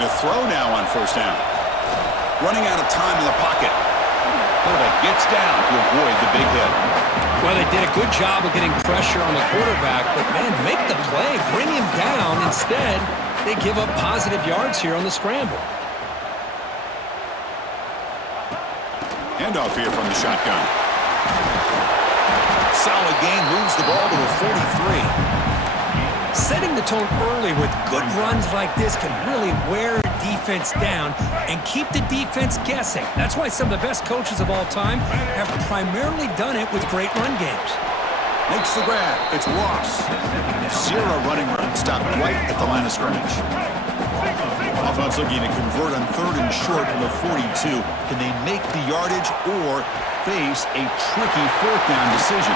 Looking to throw now on first down. Running out of time in the pocket. Quarterback gets down to avoid the big hit. Well, they did a good job of getting pressure on the quarterback, but, man, make the play. Bring him down. Instead, they give up positive yards here on the scramble. Handoff here from the shotgun. Solid gain, moves the ball to the 43. Setting the tone early with good runs like this can really wear a defense down and keep the defense guessing. That's why some of the best coaches of all time have primarily done it with great run games. Makes the grab. It's Ross. Zero running run. Stopped right at the line of scrimmage. Offense looking to convert on 3rd and short from the 42. Can they make the yardage or face a tricky 4th down decision?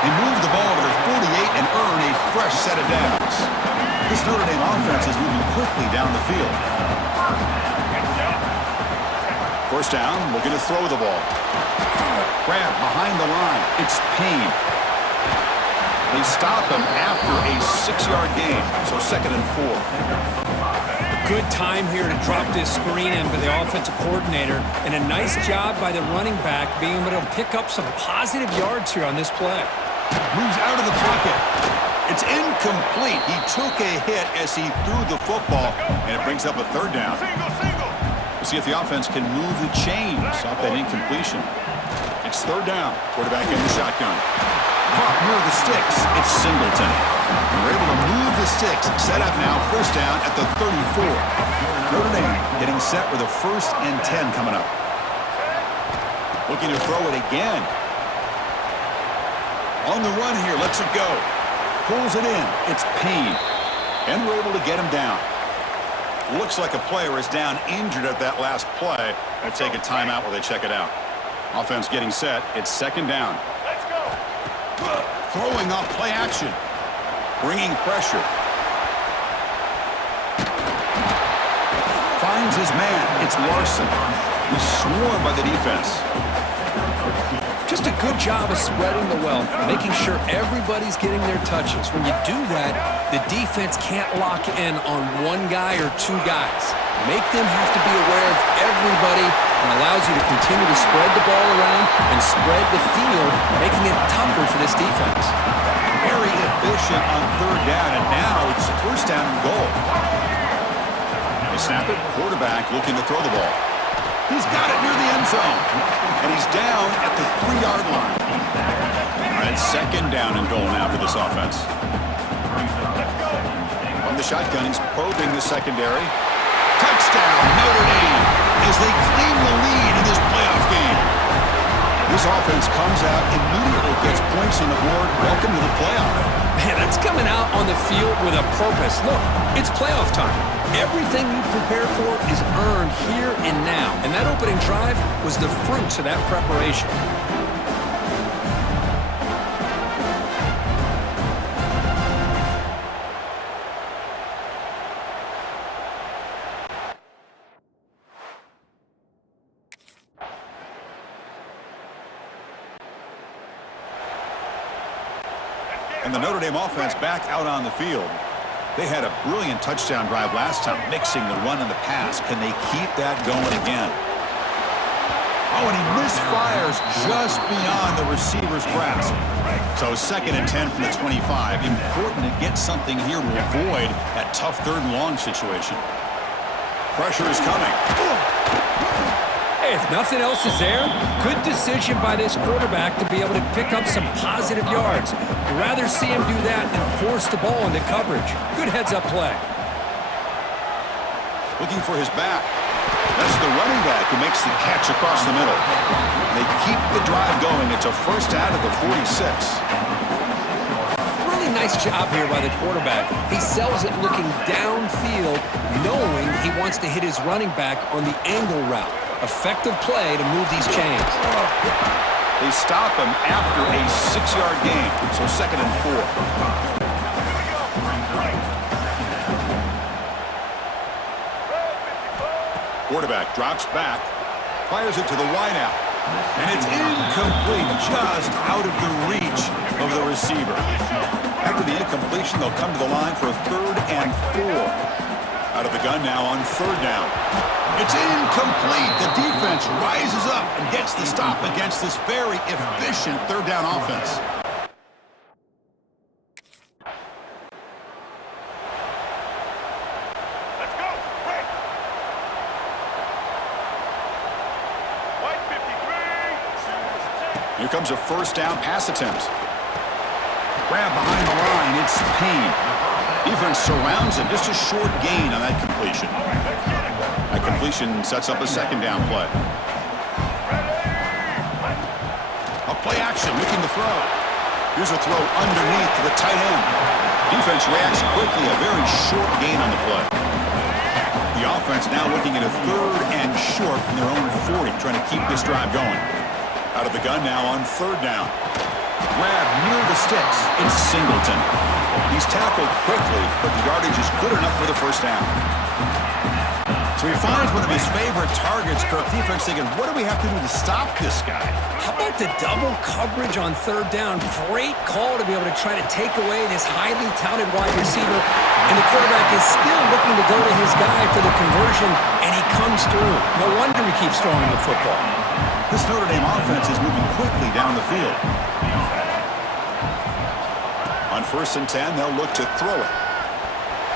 They move the ball to the 48 and earn a fresh set of downs. This Notre Dame offense is moving quickly down the field. First down, looking to throw the ball. Grab behind the line. It's Payne. They stop him after a 6-yard gain, so 2nd and 4. Good time here to drop this screen in by the offensive coordinator, and a nice job by the running back being able to pick up some positive yards here on this play. Moves out of the pocket. It's incomplete. He took a hit as he threw the football, and it brings up a 3rd down. We'll see if the offense can move the chains off that incompletion. It's 3rd down. Quarterback in the shotgun. Caught near the sticks. It's Singleton. We're able to move the sticks. Set up now. First down at the 34. Notre Dame getting set with a 1st and 10 coming up. Looking to throw it again. On the run here. Lets it go. Pulls it in. It's Payne. And we're able to get him down. Looks like a player is down injured at that last play. They'll take a timeout while they check it out. Offense getting set. It's 2nd down. Throwing off play action. Bringing pressure. Finds his man. It's Larson. He's swarmed by the defense. Just a good job of spreading the wealth, making sure everybody's getting their touches. When you do that, the defense can't lock in on one guy or 2 guys. Make them have to be aware of everybody, and allows you to continue to spread the ball around and spread the field, making it tougher for this defense. Very efficient on 3rd down, and now it's 1st down and goal. They snap it. Quarterback looking to throw the ball. He's got it near the end zone, and he's down at the 3-yard line. All right, 2nd down and goal now for this offense. From the shotgun, he's probing the secondary. Touchdown, Notre Dame, as they claim the lead in this playoff game. This offense comes out, immediately gets points on the board. Welcome to the playoff. Man, that's coming out on the field with a purpose. Look, it's playoff time. Everything you prepare for is earned here and now. And that opening drive was the fruits of that preparation. And the Notre Dame offense back out on the field. They had a brilliant touchdown drive last time, mixing the run and the pass. Can they keep that going again? Oh, and he misfires just beyond the receiver's grasp. So 2nd and 10 from the 25. Important to get something here to avoid that tough 3rd and long situation. Pressure is coming. Hey, if nothing else is there, good decision by this quarterback to be able to pick up some positive yards. You'd rather see him do that than force the ball into coverage. Good heads-up play. Looking for his back. That's the running back who makes the catch across the middle. They keep the drive going. It's a 1st out of the 46. Really nice job here by the quarterback. He sells it looking downfield, knowing he wants to hit his running back on the angle route. Effective play to move these chains. They stop him after a 6-yard gain, so 2nd and 4. Quarterback drops back, fires it to the wideout, and it's incomplete, just out of the reach of the receiver. After the incompletion, they'll come to the line for a 3rd and 4. Out of the gun now on third down. It's incomplete. The defense rises up and gets the stop against this very efficient third down offense. Let's go. Break. White 53. Here comes a first down pass attempt. Grab behind the line. It's Payne. Defense surrounds him. Just a short gain on that completion. That completion sets up a second down play. A play action, looking to throw. Here's a throw underneath to the tight end. Defense reacts quickly. A very short gain on the play. The offense now looking at a third and short from their own 40, trying to keep this drive going. Out of the gun now on third down. Grab near the sticks. It's Singleton. He's tackled quickly, but the yardage is good enough for the first down. So he finds one of his favorite targets. Kirk, defense thinking, what do we have to do to stop this guy? How about the double coverage on third down? Great call to be able to try to take away this highly touted wide receiver. And the quarterback is still looking to go to his guy for the conversion, and he comes through. No wonder he keeps throwing the football. This Notre Dame offense is moving quickly down the field. On 1st and 10, they'll look to throw it.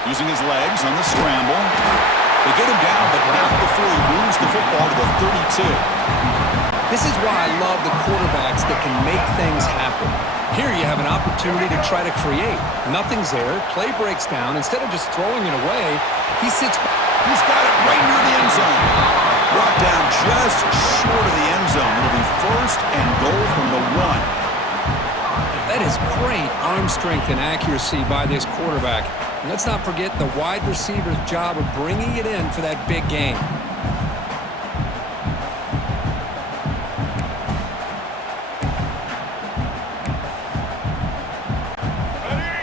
Using his legs on the scramble. They get him down, but not before he moves the football to the 32. This is why I love the quarterbacks that can make things happen. Here you have an opportunity to try to create. Nothing's there. Play breaks down. Instead of just throwing it away, he sits. He's got it right near the end zone. Brought down just short of the end zone. It'll be 1st and goal from the 1. That is great arm strength and accuracy by this quarterback. And let's not forget the wide receiver's job of bringing it in for that big game.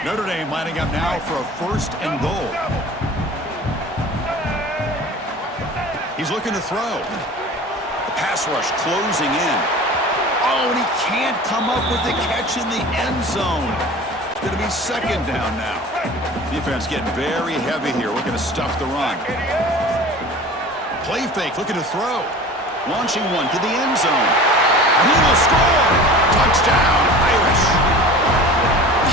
Notre Dame lining up now for a 1st and goal. He's looking to throw. The pass rush closing in. Oh, and he can't come up with the catch in the end zone. It's going to be 2nd down now. Defense getting very heavy here, looking to stuff the run. Play fake, looking to throw. Launching one to the end zone. And he will score. Touchdown, Irish.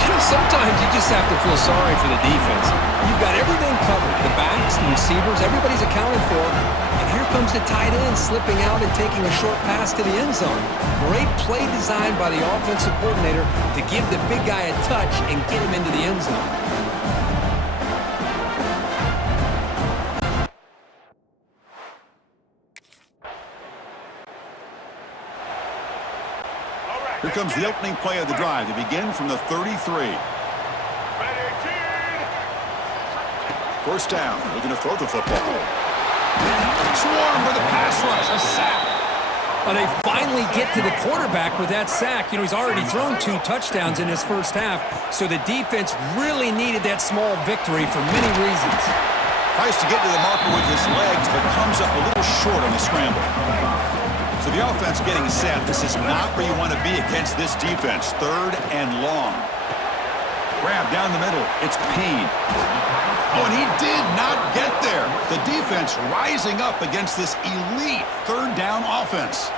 You know, sometimes you just have to feel sorry for the defense. You've got everything covered. The backs, the receivers, everybody's accounted for. And here comes the tight end slipping out and taking a short pass to the end zone. Great play design by the offensive coordinator to give the big guy a touch and get him into the end zone. Here comes the opening play of the drive. They begin from the 33. 1st down. Looking to throw the football. Swarm with a pass rush. A sack. Well, they finally get to the quarterback with that sack. You know, he's already thrown 2 touchdowns in his first half, so the defense really needed that small victory for many reasons. Tries to get to the marker with his legs, but comes up a little short on the scramble. So the offense getting set. This is not where you want to be against this defense. 3rd and long. Grab down the middle. It's Payne. Oh, and he did not get there. The defense rising up against this elite 3rd down offense.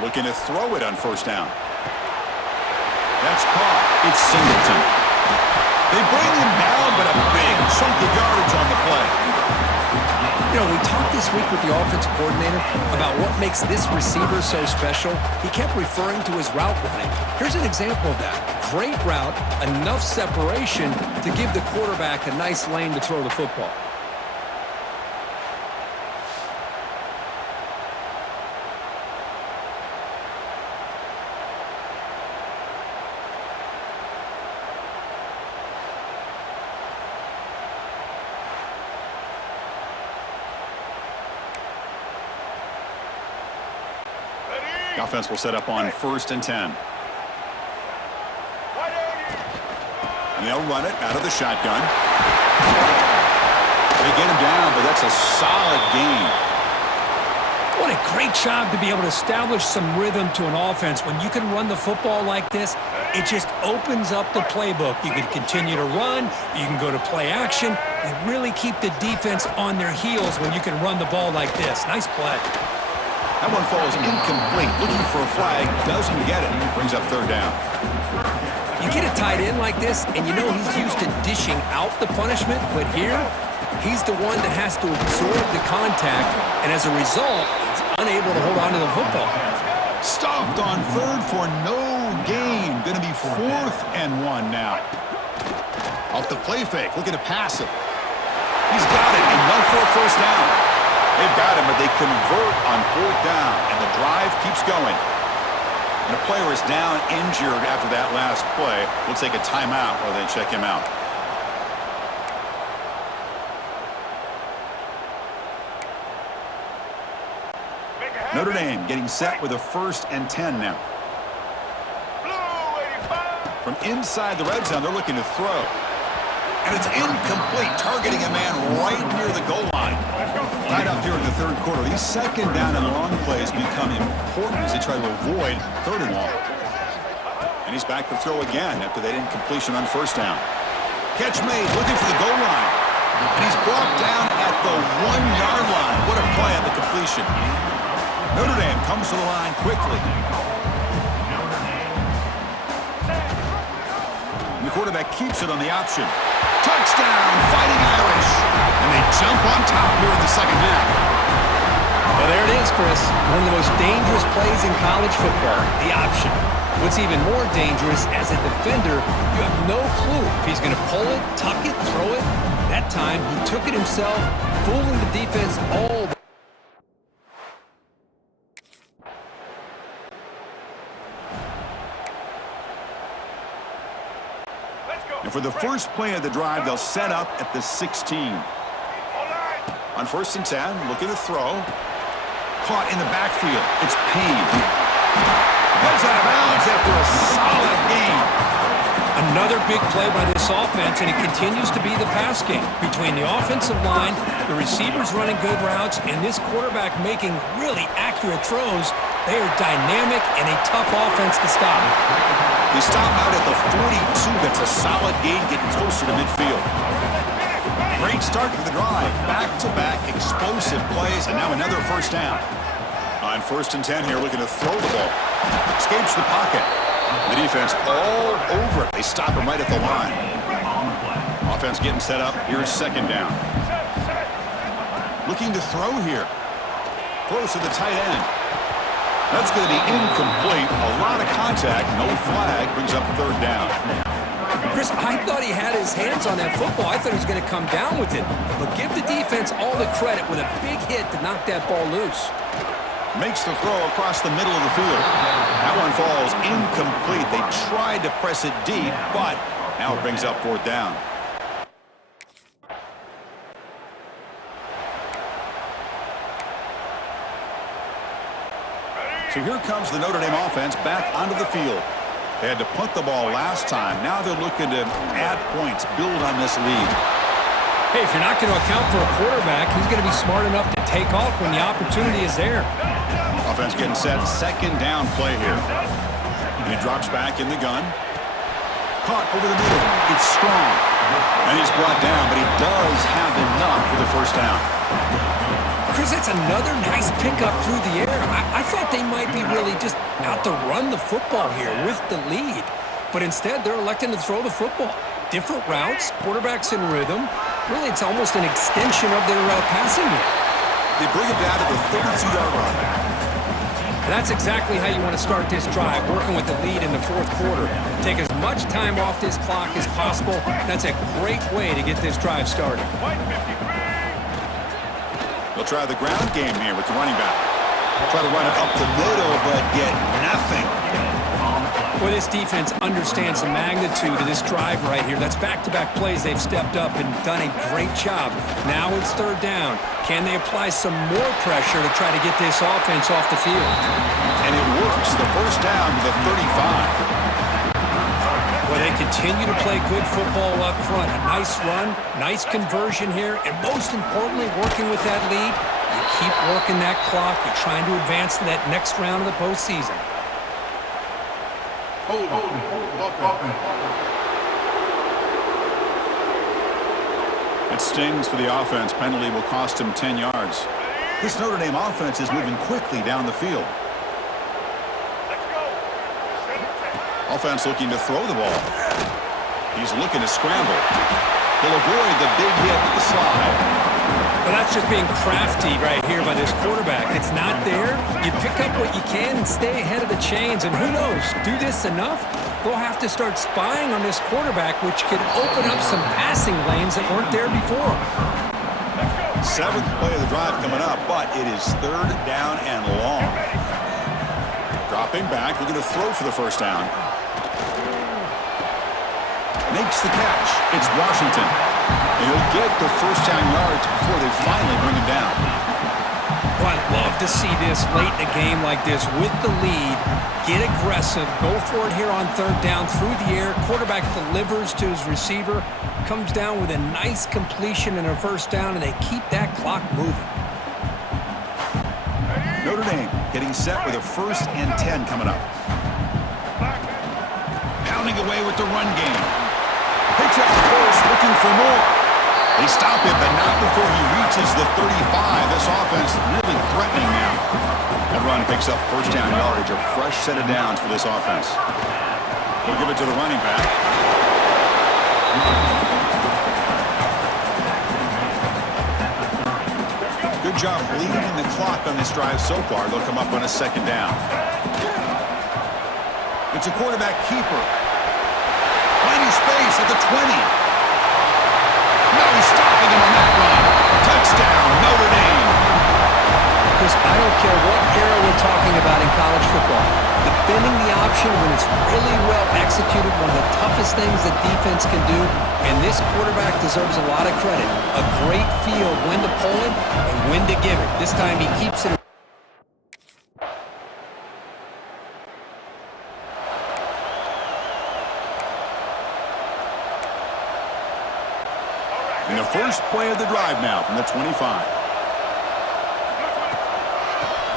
Looking to throw it on 1st down. That's caught. It's Singleton. They bring him down, but a big chunk of yardage on the play. You know, we talked this week with the offensive coordinator about what makes this receiver so special. He kept referring to his route running. Here's an example of that. Great route, enough separation to give the quarterback a nice lane to throw the football. The offense will set up on 1st and 10. And they'll run it out of the shotgun. They get him down, but that's a solid gain. What a great job to be able to establish some rhythm to an offense. When you can run the football like this, it just opens up the playbook. You can continue to run, you can go to play action, and really keep the defense on their heels when you can run the ball like this. Nice play. That one falls incomplete. Looking for a flag, doesn't get it. Brings up third down. You get a tight end like this, and you know he's used to dishing out the punishment, but here, he's the one that has to absorb the contact, and as a result, he's unable to hold on to the football. Stopped on third for no gain. Going to be 4th and 1 now. Off the play fake, looking to pass him. He's got it, enough for a first down. They've got him, but they convert on 4th down, and the drive keeps going. And a player is down injured after that last play. We'll take a timeout while they check him out. Notre Dame getting set with a 1st and 10 now. From inside the red zone, they're looking to throw. And it's incomplete, targeting a man right near the goal line. Right up here in the third quarter, these second down and long plays become important as they try to avoid 3rd and long. And he's back to throw again after that incompletion on 1st down. Catch made, looking for the goal line. And he's brought down at the 1-yard line. What a play on the completion. Notre Dame comes to the line quickly. And the quarterback keeps it on the option. Touchdown, Fighting Irish. And they jump on top here in the second half. Well, there it is, Chris. One of the most dangerous plays in college football, the option. What's even more dangerous, as a defender, you have no clue if he's going to pull it, tuck it, throw it. That time, he took it himself, fooling the defense all the And for the first play of the drive, they'll set up at the 16. On 1st and 10, looking to throw. Caught in the backfield. It's Payne. Goes out of bounds after a solid gain. Another big play by this offense, and it continues to be the pass game. Between the offensive line, the receivers running good routes, and this quarterback making really accurate throws, they are dynamic and a tough offense to stop. They stop out at the 42. That's a solid gain, getting closer to midfield. Great start to the drive. Back-to-back explosive plays, and now another 1st down. On 1st and 10 here, looking to throw the ball. Escapes the pocket. The defense all over it. They stop him right at the line. Offense getting set up. Here's 2nd down. Looking to throw here. Close to the tight end. That's going to be incomplete. A lot of contact. No flag. Brings up 3rd down. Chris, I thought he had his hands on that football. I thought he was going to come down with it. But give the defense all the credit with a big hit to knock that ball loose. Makes the throw across the middle of the field. That one falls incomplete. They tried to press it deep, but now it brings up 4th down. So here comes the Notre Dame offense back onto the field. They had to punt the ball last time. Now they're looking to add points, build on this lead. Hey, if you're not going to account for a quarterback, he's going to be smart enough to take off when the opportunity is there. Offense getting set. 2nd down play here. And he drops back in the gun. Caught over the middle. It's strong. And he's brought down, but he does have enough for the 1st down. Chris, that's another nice pickup through the air. I thought they might be really just out to run the football here with the lead. But instead, they're electing to throw the football. Different routes, quarterbacks in rhythm. Really, it's almost an extension of their passing game. They bring it down to the 32-yard line. That's exactly how you want to start this drive, working with the lead in the 4th quarter. Take as much time off this clock as possible. That's a great way to get this drive started. They'll try the ground game here with the running back. Try to run it up the middle, but get nothing. Boy, this defense understands the magnitude of this drive right here. That's back-to-back plays. They've stepped up and done a great job. Now it's 3rd down. Can they apply some more pressure to try to get this offense off the field? And it works. The 1st down to the 35. Well, they continue to play good football up front. A nice run, nice conversion here, and most importantly, working with that lead, you keep working that clock. You're trying to advance to that next round of the postseason. It stings for the offense. Penalty will cost him 10 yards. This Notre Dame offense is moving quickly down the field. Offense looking to throw the ball. He's looking to scramble. He'll avoid the big hit with the slide. Well, that's just being crafty right here by this quarterback. It's not there. You pick up what you can and stay ahead of the chains. And who knows, do this enough, they'll have to start spying on this quarterback, which could open up some passing lanes that weren't there before. Seventh play of the drive coming up, but it is third down and long. Dropping back, looking to throw for the first down. Makes the catch. It's Washington. And he'll get the first down yards before they finally bring him down. Well, I'd love to see this late in a game like this with the lead. Get aggressive. Go for it here on third down through the air. Quarterback delivers to his receiver. Comes down with a nice completion and a first down, and they keep that clock moving. Notre Dame getting set with a 1st and 10 coming up. Pounding away with the run game. Picks up the first, looking for more. They stop him, but not before he reaches the 35. This offense really threatening now. That run picks up first down yardage, a fresh set of downs for this offense. They'll give it to the running back. Good job leading the clock on this drive so far. They'll come up on a second down. It's a quarterback keeper. Finding space at the 20. Now he's stopping him on that run. Touchdown, Notre Dame. Chris, I don't care what era we're talking about in college football. Defending the option when it's really well executed, one of the toughest things that defense can do, and this quarterback deserves a lot of credit. A great feel of when to pull it and when to give it. This time he keeps it. In the first play of the drive now from the 25.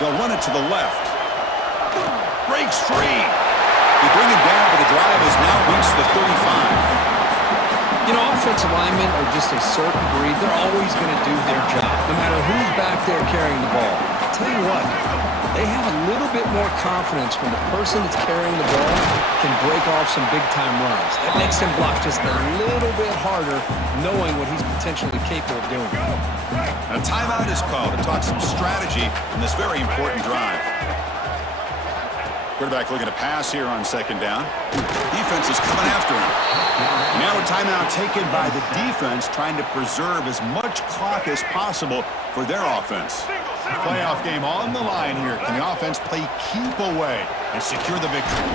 They'll run it to the left. Breaks free. They bring it down, but the drive has now reached the 35. You know, offensive linemen are just a certain breed. They're always going to do their job, no matter who's back there carrying the ball. I'll tell you what, they have a little bit more confidence when the person that's carrying the ball can break off some big-time runs. It makes him block just a little bit harder, knowing what he's potentially capable of doing. A timeout is called to talk some strategy in this very important drive. Quarterback looking to pass here on second down. Defense is coming after him. Now a timeout taken by the defense, trying to preserve as much clock as possible for their offense. Playoff game on the line here. Can the offense play keep away and secure the victory?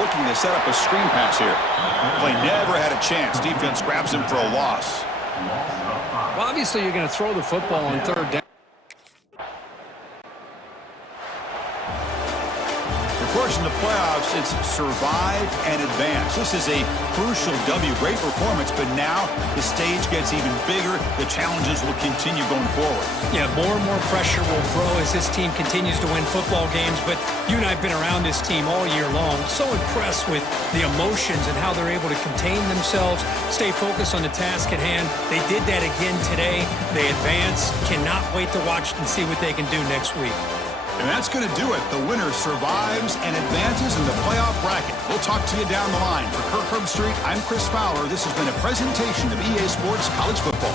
Looking to set up a screen pass here. Play never had a chance. Defense grabs him for a loss. Well, obviously you're going to throw the football on third down. Of course, in the playoffs, it's survive and advance. This is a crucial W. Great performance, but now the stage gets even bigger. The challenges will continue going forward. Yeah, more and more pressure will grow as this team continues to win football games, but you and I have been around this team all year long. So impressed with the emotions and how they're able to contain themselves, stay focused on the task at hand. They did that again today. They advance. Cannot wait to watch and see what they can do next week. And that's going to do it. The winner survives and advances in the playoff bracket. We'll talk to you down the line. For Kirk Herbstreit, I'm Chris Fowler. This has been a presentation of EA Sports College Football.